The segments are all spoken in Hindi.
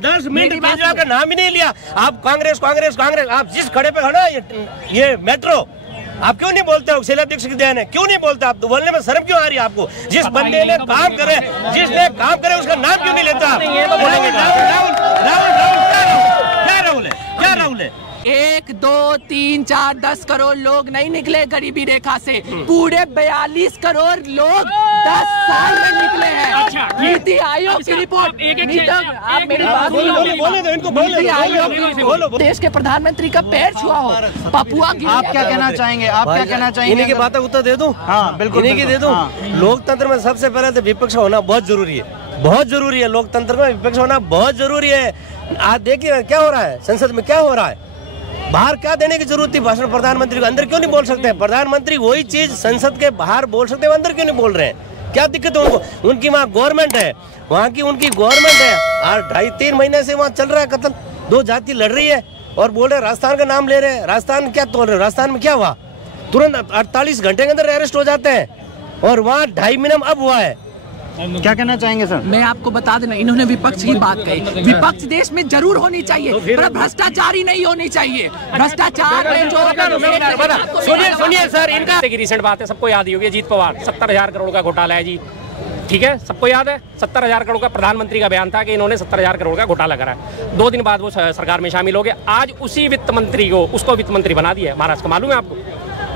10 मिनट केजरीवाल का नाम ही नहीं लिया। आप कांग्रेस कांग्रेस कांग्रेस, आप जिस खड़े पे खड़ा ये मेट्रो, आप क्यों नहीं बोलते हो? शैला दीक्षित की देन है, क्यों नहीं बोलते आप? तो बोलने में शर्म क्यों आ रही है आपको? जिस बंदे ने काम करे, जिसने काम करे उसका नाम क्यों नहीं लेता? क्या राहुल है? 1 2 3 4 10 करोड़ लोग नहीं निकले गरीबी रेखा से, पूरे 42 करोड़ लोग 10 साल में निकले हैं। अच्छा, नीति आयोग की रिपोर्ट, आप मेरी बात बोलो। देश के प्रधानमंत्री का पैर छुआ हो, पपुआ की। आप क्या कहना चाहेंगे? आप क्या कहना चाहेंगे? इन्हीं की बातें उत्तर दे दूं? हाँ बिल्कुल, इन्हीं की दे दूं। लोकतंत्र में सबसे पहले तो विपक्ष होना बहुत जरूरी है, बहुत जरूरी है। लोकतंत्र में विपक्ष होना बहुत जरूरी है। आज देखिए क्या हो रहा है संसद में, क्या हो रहा है। बाहर क्या देने की जरूरत थी भाषण प्रधानमंत्री को? अंदर क्यों नहीं बोल सकते? प्रधानमंत्री वही चीज संसद के बाहर बोल सकते हैं, अंदर क्यों नहीं बोल रहे हैं? क्या दिक्कत है उनको? उनकी वहाँ गवर्नमेंट है, वहाँ की उनकी गवर्नमेंट है। आज 2.5-3 महीने से वहाँ चल रहा है कत्ल, 2 जाति लड़ रही है और बोल रहे राजस्थान का नाम ले रहे हैं। राजस्थान क्या तोड़ रहे? राजस्थान में क्या हुआ? तुरंत 48 घंटे के अंदर अरेस्ट हो जाते हैं और वहाँ 2.5 महीने अब हुआ है। क्या कहना चाहेंगे सर? मैं आपको बता देना, इन्होंने विपक्ष की बात कही। विपक्ष देश में जरूर होनी चाहिए, पर भ्रष्टाचारी नहीं होनी चाहिए। भ्रष्टाचार में जो सुनिए सर, इनका रिसेंट बात है, सबको याद ही होगी। अजीत पवार 70,000 करोड़ का घोटाला है जी, ठीक है, सबको याद है। 70,000 करोड़ का प्रधानमंत्री का बयान था कि इन्होंने 70,000 करोड़ का घोटाला करा है। 2 दिन बाद वो सरकार में शामिल हो गए। आज उसी वित्त मंत्री को, उसको वित्त मंत्री बना दिया है महाराष्ट्र का। मालूम है आपको?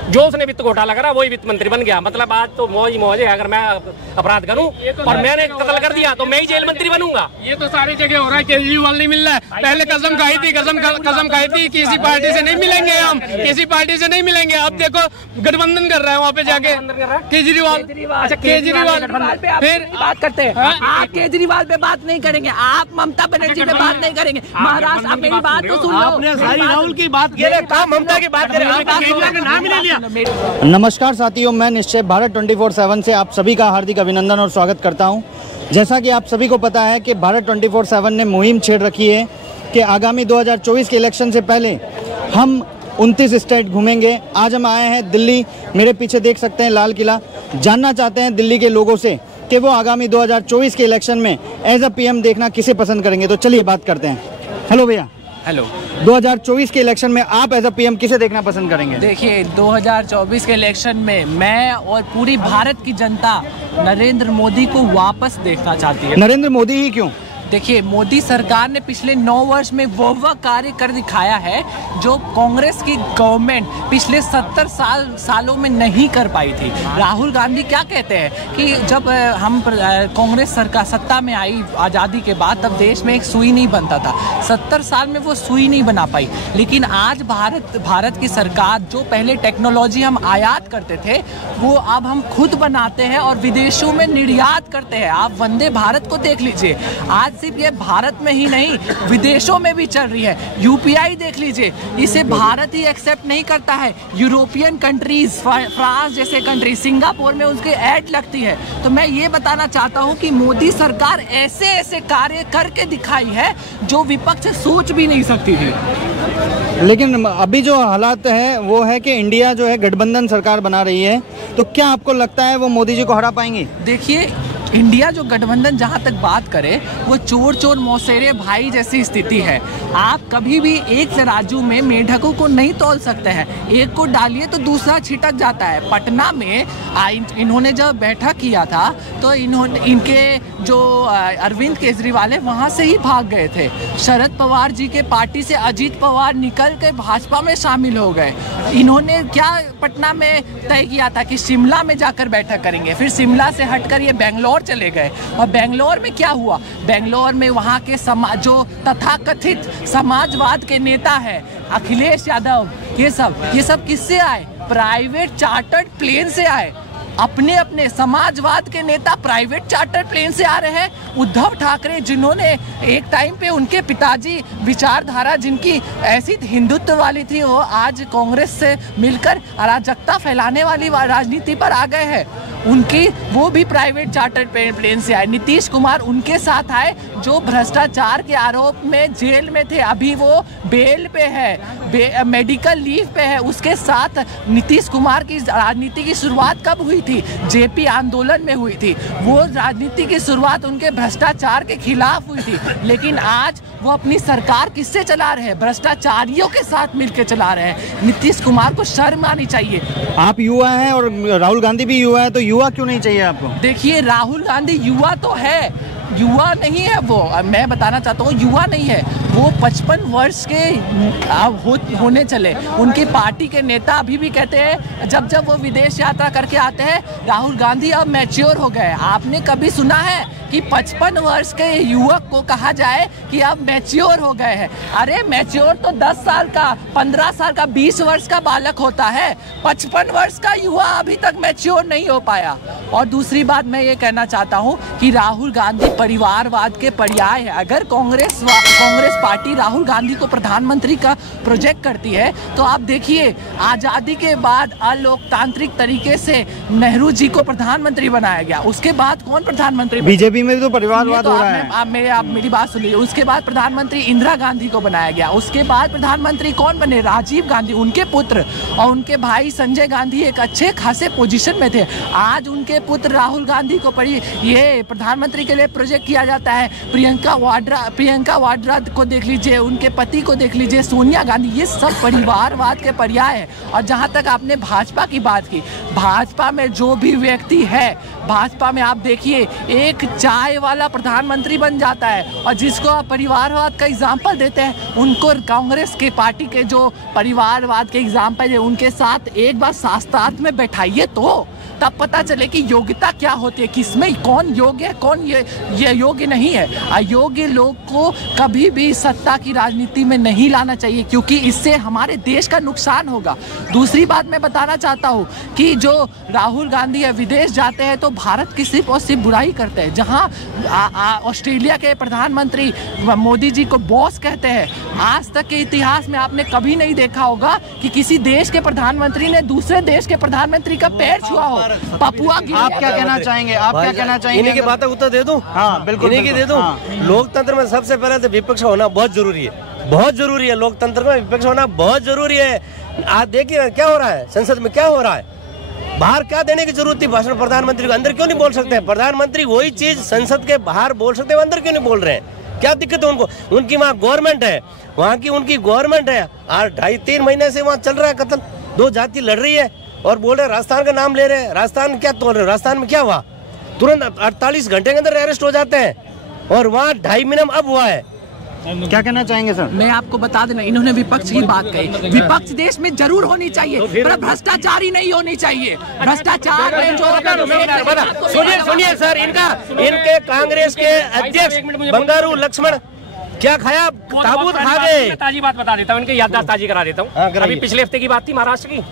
जो उसने वित्त घोटाला करा वही वित्त मंत्री बन गया। मतलब आज तो मौज मौज है। अगर मैं अपराध करूं और मैंने कत्ल कर दिया तो मैं ही जेल मंत्री बनूंगा। ये तो सारी जगह हो रहा है। केजरीवाल नहीं मिल रहा है। पहले कसम खाई थी, कसम खाई थी किसी पार्टी से नहीं मिलेंगे, हम किसी पार्टी से नहीं मिलेंगे। अब देखो गठबंधन कर रहा है वहाँ पे जाके केजरीवाल। अच्छा केजरीवाल फिर बात करते हैं। आप केजरीवाल पे बात नहीं करेंगे, आप ममता बनर्जी पे बात नहीं करेंगे। महाराष्ट्र, आप मेरी बात तो सुन लो। आपने सारी राहुल की बात की, ममता की बात करें, केजरीवाल का नाम ही नहीं लिया। नमस्कार साथियों, मैं निश्चय भारत 24/7 से आप सभी का हार्दिक अभिनंदन और स्वागत करता हूं। जैसा कि आप सभी को पता है कि भारत 24/7 ने मुहिम छेड़ रखी है कि आगामी 2024 के इलेक्शन से पहले हम 29 स्टेट घूमेंगे। आज हम आए हैं दिल्ली, मेरे पीछे देख सकते हैं लाल किला। जानना चाहते हैं दिल्ली के लोगों से कि वो आगामी 2024 के इलेक्शन में एज अ पीएम देखना किसे पसंद करेंगे। तो चलिए बात करते हैं। हेलो भैया। हेलो। 2024 के इलेक्शन में आप एज अ पीएम किसे देखना पसंद करेंगे? देखिए 2024 के इलेक्शन में मैं और पूरी भारत की जनता नरेंद्र मोदी को वापस देखना चाहती है। नरेंद्र मोदी ही क्यों? देखिए मोदी सरकार ने पिछले 9 वर्ष में वह कार्य कर दिखाया है जो कांग्रेस की गवर्नमेंट पिछले 70 सालों में नहीं कर पाई थी। राहुल गांधी क्या कहते हैं कि जब हम कांग्रेस सरकार सत्ता में आई आज़ादी के बाद, तब देश में एक सुई नहीं बनता था। 70 साल में वो सुई नहीं बना पाई। लेकिन आज भारत की सरकार जो पहले टेक्नोलॉजी हम आयात करते थे वो अब हम खुद बनाते हैं और विदेशों में निर्यात करते हैं। आप वंदे भारत को देख लीजिए, आज सिर्फ ये भारत में ही नहीं विदेशों में भी चल रही है। यूपीआई देख लीजिए, इसे भारत ही एक्सेप्ट नहीं करता है। यूरोपियन कंट्रीज, फ्रांस जैसे कंट्री, सिंगापुर में उसके ऐड लगती है। तो मैं ये बताना चाहता हूँ कि मोदी सरकार ऐसे ऐसे कार्य करके दिखाई है जो विपक्ष सोच भी नहीं सकती थी। लेकिन अभी जो हालात है वो है कि इंडिया जो है गठबंधन सरकार बना रही है, तो क्या आपको लगता है वो मोदी जी को हरा पाएंगी? देखिए इंडिया जो गठबंधन जहाँ तक बात करे वो चोर चोर मौसेरे भाई जैसी स्थिति है। आप कभी भी एक तराजू में मेढकों को नहीं तौल सकते हैं। एक को डालिए तो दूसरा छिटक जाता है। पटना में इन्होंने जब बैठक किया था तो इनके जो अरविंद केजरीवाल है वहाँ से ही भाग गए थे। शरद पवार जी के पार्टी से अजीत पवार निकल के भाजपा में शामिल हो गए। इन्होंने क्या पटना में तय किया था कि शिमला में जाकर बैठक करेंगे, फिर शिमला से हटकर ये बेंगलोर चले गए। और बेंगलोर में क्या हुआ? बेंगलोर में वहाँ के जो तथाकथित समाजवाद के नेता है अखिलेश यादव, ये सब किससे आए? प्राइवेट चार्टर्ड प्लेन से आए। अपने समाजवाद के नेता प्राइवेट चार्टर प्लेन से आ रहे हैं। उद्धव ठाकरे जिन्होंने एक टाइम पे उनके पिताजी विचारधारा जिनकी ऐसी हिंदुत्व वाली थी, वो आज कांग्रेस से मिलकर अराजकता फैलाने वाली राजनीति पर आ गए हैं। उनकी वो भी प्राइवेट चार्टर प्लेन से आए। नीतीश कुमार उनके साथ आए जो भ्रष्टाचार के आरोप में जेल में थे, अभी वो बेल पे है, मेडिकल लीव पे है। उसके साथ नीतीश कुमार की राजनीति की शुरुआत कब हुई थी? जेपी आंदोलन में हुई थी। वो राजनीति की शुरुआत उनके भ्रष्टाचार के खिलाफ हुई थी। लेकिन आज वो अपनी सरकार किससे चला रहे हैं? भ्रष्टाचारियों के साथ मिलकर चला रहे हैं। नीतीश कुमार को शर्म आनी चाहिए। आप युवा हैं और राहुल गांधी भी युवा है, तो युवा क्यों नहीं चाहिए आपको? देखिए, राहुल गांधी युवा तो है, युवा नहीं है वो। मैं बताना चाहता हूँ, युवा नहीं है वो। 55 वर्ष के होने चले। उनकी पार्टी के नेता अभी भी कहते हैं, जब जब वो विदेश यात्रा करके आते हैं, राहुल गांधी अब मैच्योर हो गए। आपने कभी सुना है कि 55 वर्ष के युवक को कहा जाए कि अब मैच्योर हो गए हैं? अरे मैच्योर तो 10 साल का, 15 साल का, 20 वर्ष का बालक होता है। 55 वर्ष का युवा अभी तक मैच्योर नहीं हो पाया। और दूसरी बात मैं ये कहना चाहता हूँ कि राहुल गांधी परिवारवाद के पर्याय है। अगर कांग्रेस पार्टी राहुल गांधी को प्रधानमंत्री का प्रोजेक्ट करती है, तो आप देखिए, आज़ादी के बाद अलोकतांत्रिक तरीके से नेहरू जी को प्रधानमंत्री बनाया गया। उसके बाद कौन प्रधानमंत्री? बीजेपी में भी तो परिवारवाद हो रहा है। आप मेरी बात सुनिए। उसके बाद प्रधानमंत्री इंदिरा गांधी को बनाया गया। उसके बाद प्रधानमंत्री कौन बने? राजीव गांधी। उनके पुत्र और उनके भाई संजय गांधी एक अच्छे खासे पोजीशन में थे। आज उनके पुत्र राहुल गांधी को ये प्रधानमंत्री के लिए प्रोजेक्ट किया जाता है। प्रियंका वाड्रा को देख लीजिए, उनके पति को देख लीजिए, सोनिया गांधी। ये सब परिवारवाद के पर्याय है। और जहां तक आपने भाजपा की बात की, भाजपा में जो भी व्यक्ति है, भाजपा में आप देखिए, एक चाय वाला प्रधानमंत्री बन जाता है। और जिसको आप परिवारवाद का एग्जाम्पल देते हैं, उनको कांग्रेस के पार्टी के जो परिवारवाद के एग्जाम्पल है, उनके साथ एक बार साथ में बैठाइए, तो तब पता चले कि योग्यता क्या होती है, किसमें कौन योग्य है, कौन ये योग्य नहीं है। अयोग्य लोग को कभी भी सत्ता की राजनीति में नहीं लाना चाहिए, क्योंकि इससे हमारे देश का नुकसान होगा। दूसरी बात मैं बताना चाहता हूँ कि जो राहुल गांधी है, विदेश जाते हैं तो भारत की सिर्फ और सिर्फ बुराई करते हैं। जहाँ ऑस्ट्रेलिया के प्रधानमंत्री मोदी जी को बॉस कहते हैं, आज तक के इतिहास में आपने कभी नहीं देखा होगा कि किसी देश के प्रधानमंत्री ने दूसरे देश के प्रधानमंत्री का पैर छुआ हो। पपुआ की आप क्या कहना चाहेंगे? आप क्या कहना चाहेंगे? इन्हीं की बातें उत्तर दे दूं? हाँ बिल्कुल, इन्हीं की दे दूं। लोकतंत्र में सबसे पहले तो विपक्ष होना बहुत जरूरी है, बहुत जरूरी है। लोकतंत्र में विपक्ष होना बहुत जरूरी है। आज देखिए क्या हो रहा है, संसद में क्या हो रहा है। बाहर क्या देने की जरूरत थी भाषण प्रधानमंत्री को? अंदर क्यों नहीं बोल सकते? प्रधानमंत्री वही चीज संसद के बाहर बोल सकते हैं, अंदर क्यों नहीं बोल रहे हैं? क्या दिक्कत है उनको? उनकी वहाँ गवर्नमेंट है, वहाँ की उनकी गवर्नमेंट है। आज 2.5-3 महीने से वहाँ चल रहा है कत्ल, 2 जाति लड़ रही है और बोल रहे राजस्थान का नाम ले रहे हैं। राजस्थान क्या तोड़ रहे? राजस्थान में क्या हुआ? तुरंत 48 घंटे के अंदर अरेस्ट हो जाते हैं। और वहाँ 2.5 महीने अब हुआ है। क्या कहना चाहेंगे सर? मैं आपको बता देना, इन्होंने विपक्ष की बात कही। विपक्ष देश में जरूर होनी चाहिए, पर भ्रष्टाचारी नहीं होनी चाहिए। भ्रष्टाचार में जो सुनिए सर, इनके कांग्रेस के अध्यक्ष बंगारू लक्ष्मण क्या खाया? ताबूत खा गए। ताजी बात बता देता हूँ, इनकी याददाश्त ताजी करा देता हूँ। अभी पिछले हफ्ते की बात थी महाराष्ट्र की,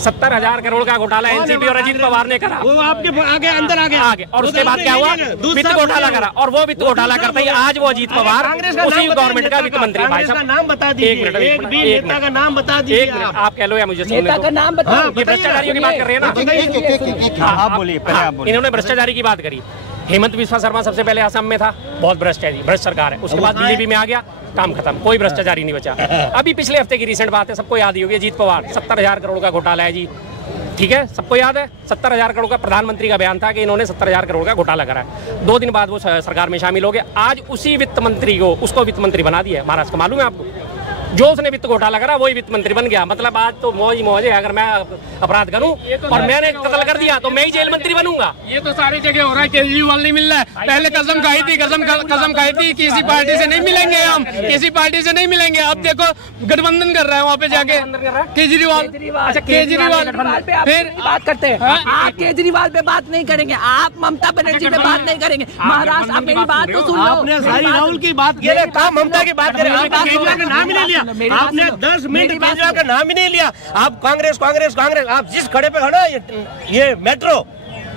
70,000 करोड़ का घोटाला एनसीपी और अजीत पवार ने करा। वो आपके आगे अंदर आ गया। और उसके बाद क्या हुआ? वित्त घोटाला करा। और वो वित्त घोटाला करते ही आज वो अजीत पवार उसी गवर्नमेंट का वित्त मंत्री। भाई साहब नाम बता दीजिए, एक नेता का नाम बता दीजिए। एक मिनट आप कह लो या मुझे सुनने नेता का नाम बताओ। ये भ्रष्टाचारियों की बात कर रहे हैं ना, आप बोलिए, पहले आप बोलिए। इन्होंने भ्रष्टाचारी की बात करी। हेमंत बिस्वा शर्मा सबसे पहले असम में था, बहुत भ्रष्ट है जी, भ्रष्ट सरकार है। उसके बाद बीजेपी में आ गया, काम खत्म, कोई भ्रष्टाचारी नहीं बचा। अभी पिछले हफ्ते की रिसेंट बात है, सबको याद ही होगी, अजीत पवार 70,000 करोड़ का घोटाला है जी, ठीक है, सबको याद है। 70,000 करोड़ का प्रधानमंत्री का बयान था कि इन्होंने 70,000 करोड़ का घोटाला करा है। 2 दिन बाद वो सरकार में शामिल हो गए। आज उसी वित्त मंत्री को, उसको वित्त मंत्री बना दिया है महाराष्ट्र का। मालूम है आपको? जो उसने वित्त घोटाला करा वही वित्त मंत्री बन गया। मतलब आज तो मौज है, अगर मैं अपराध करूं और मैंने कत्ल कर दिया तो मैं ही जेल मंत्री बनूंगा। ये तो सारी जगह हो रहा है, केजरीवाल नहीं मिल रहा है। पहले कसम खाई थी, कसम खाई थी किसी पार्टी से नहीं मिलेंगे हम, किसी पार्टी से नहीं मिलेंगे। अब देखो गठबंधन कर रहा है वहाँ पे जाके केजरीवाल। अच्छा केजरीवाल फिर बात करते हैं, आप केजरीवाल पे बात नहीं करेंगे, आप ममता बनर्जी पे बात नहीं करेंगे। महाराष्ट्र, आप मेरी बात तो सुन लो। आपने सारी राहुल की बात की, ममता की बात करें, नाम ही नहीं लिया आपने। 10 मिनट केजरीवाल का नाम ही नहीं लिया। आप कांग्रेस कांग्रेस कांग्रेस, आप जिस खड़े पे खड़ा ये मेट्रो,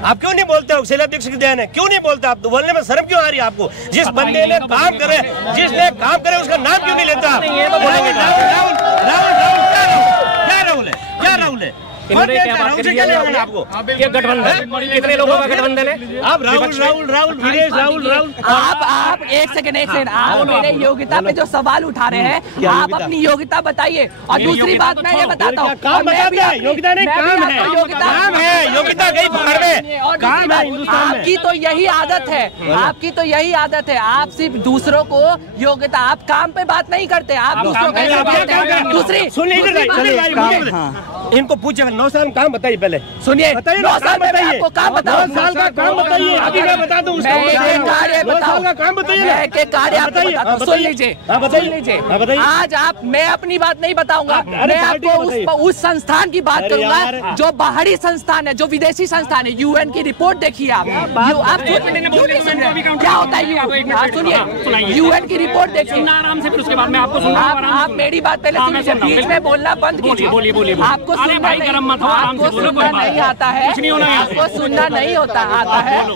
आप क्यों नहीं बोलते हो? शीला दीक्षित देन है, क्यों नहीं बोलते आप? तो बोलने में शर्म क्यों आ रही है आपको? जिस बंदे ने काम करे, जिसने काम करे उसका नाम क्यों नहीं लेता? राहुल है, क्या राहुल है? इन्होंने क्या बात कर दिया आपको? ये गठबंधन कितने लोगों का गठबंधन है? आप राहुल वीरेश राहुल आप एक सेकंड आप मेरे योग्यता पे जो सवाल उठा रहे हैं, आप अपनी योग्यता बताइए। और दूसरी बात मैं ये बताता हूँ, योग्यता नहीं, काम है, योग्यता गई बाहर में, काम है हिंदुस्तान में। आपकी तो यही आदत है, आपकी तो यही आदत है, आप सिर्फ दूसरों को योग्यता, आप काम पे बात नहीं करते, आप दूसरों को दूसरी इनको पूछे 9 साल काम बताइए पहले, सुनिए, 9 साल बताइए, आपको काम बताओ, 9 साल का काम बताइए, अभी मैं बता दूं उसका कार्य, 9 साल का काम बताइए, के कार्य आपको सुन लीजिए, सुन लीजिए। आज आप, मैं अपनी बात नहीं बताऊंगा, मैं आपको उस संस्थान की बात करूंगा जो बाहरी संस्थान है, जो विदेशी संस्थान है। यूएन की रिपोर्ट देखिए आप क्या होता है, आप सुनिए, यूएन की रिपोर्ट देखिए आराम से, फिर उसके बाद मैं आपको आप मेरी बात पहले सुनिए, बीच में बोलना बंद कीजिए। आपको सुनना नहीं आता है, आपको सुनना नहीं होता आता है।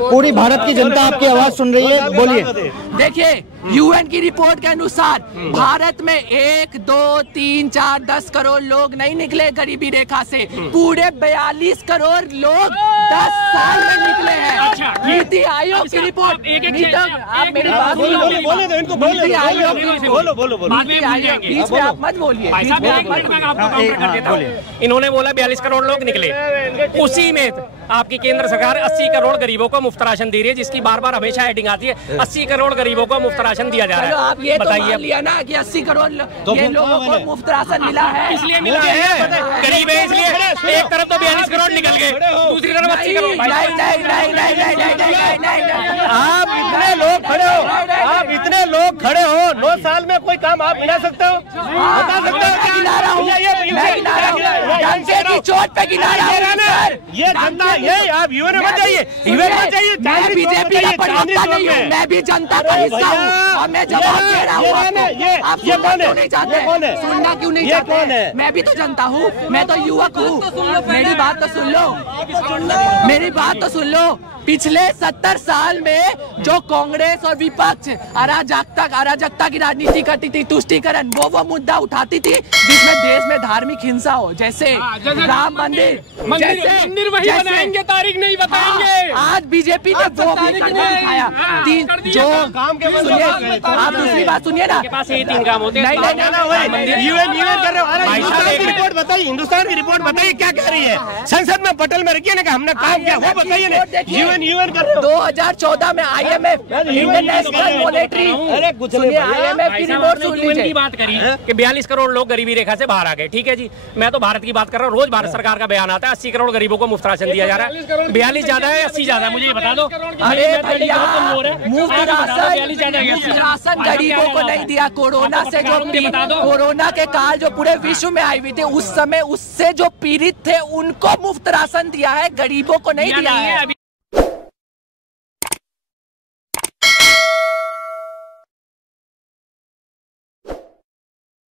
पूरी भारत की जनता आपकी आवाज सुन रही है, बोलिए। देखिए, यूएन की रिपोर्ट के अनुसार भारत में 1, 2, 3, 4, 10 करोड़ लोग नहीं निकले गरीबी रेखा से, पूरे 42 करोड़ लोग 10 साल में निकले हैं। नीति आयोग की रिपोर्ट, आप मेरी बात नीति आयोग, बीच में आप मत बोलिए, इन्होंने बोला 42 करोड़ लोग निकले, उसी में आपकी केंद्र सरकार 80 करोड़ गरीबों को मुफ्त राशन दे रही है, जिसकी बार बार हमेशा हेडिंग आती है 80 करोड़ गरीबों को मुफ्त राशन दिया जा रहा है। आप ये बताइए, तो लिया ना कि 80 करोड़ ये लोगों को मुफ्त राशन मिला है, इसलिए मिला है, गरीब है इसलिए। एक तरफ तो 42 करोड़ निकल गए, दूसरी तरफ 80 करोड़। आप इतने लोग खड़े हो, आप इतने लोग खड़े हो, 9 साल में कोई काम आप गिना सकते हो, बता सकते हो? गिना रहा हूँ, डंडे की चोट पे गिना रहा हूँ। ये जनता, ये आप यूएन में जाइए, यूएन में जाइए, मैं बीजेपी का प्रवक्ता नहीं हूँ, मैं भी जनता का हिस्सा हूँ और मैं जवाब दे रहा हूँ आपको। आप सुनना क्यों नहीं चाहते? सुनना क्यों नहीं चाहते? मैं भी तो जनता हूँ, मैं तो युवक हूँ, मेरी बात तो सुन लो, मेरी बात तो सुन लो। पिछले 70 साल में जो कांग्रेस और विपक्ष अराजकता की राजनीति करती थी, तुष्टीकरण, वो मुद्दा उठाती थी जिसमें देश में धार्मिक हिंसा हो, जैसे राम मंदिर वही बनाएंगे, तारीख नहीं बताएंगे। आज बीजेपी ने वो भी करके दिखाया। जो काम के, आप दूसरी बात सुनिए ना, पास यही 3 काम होते हैं। यूएन कर रहे हो, रिपोर्ट बताइए, हिंदुस्तान की रिपोर्ट बताइए क्या कह रही है। संसद में पटल में रखिए ना, हमने काम किया, वो बताइए। यूएन कर रहे हो। 2014 में IMF इंटरनेशनल मॉनेटरी, IMF की रिपोर्ट सुन लीजिए, की बात करी कि 42 करोड़ लोग गरीबी रेखा से बाहर आ गए। ठीक है जी, मैं तो भारत की बात कर रहा हूँ, रोज भारत सरकार का बयान आता है 80 करोड़ गरीबों को मुफ्त राशन दिया जा रहा है। 42 ज्यादा है 80 ज्यादा है, मुझे ये बता दो। अरे भैया, मुफ्त राशन गरीबों को नहीं दिया। कोरोना से जो, कोरोना के काल जो पूरे विश्व में आई हुई थी, उस समय उससे जो पीड़ित थे उनको मुफ्त राशन दिया है, गरीबों को नहीं दिया है।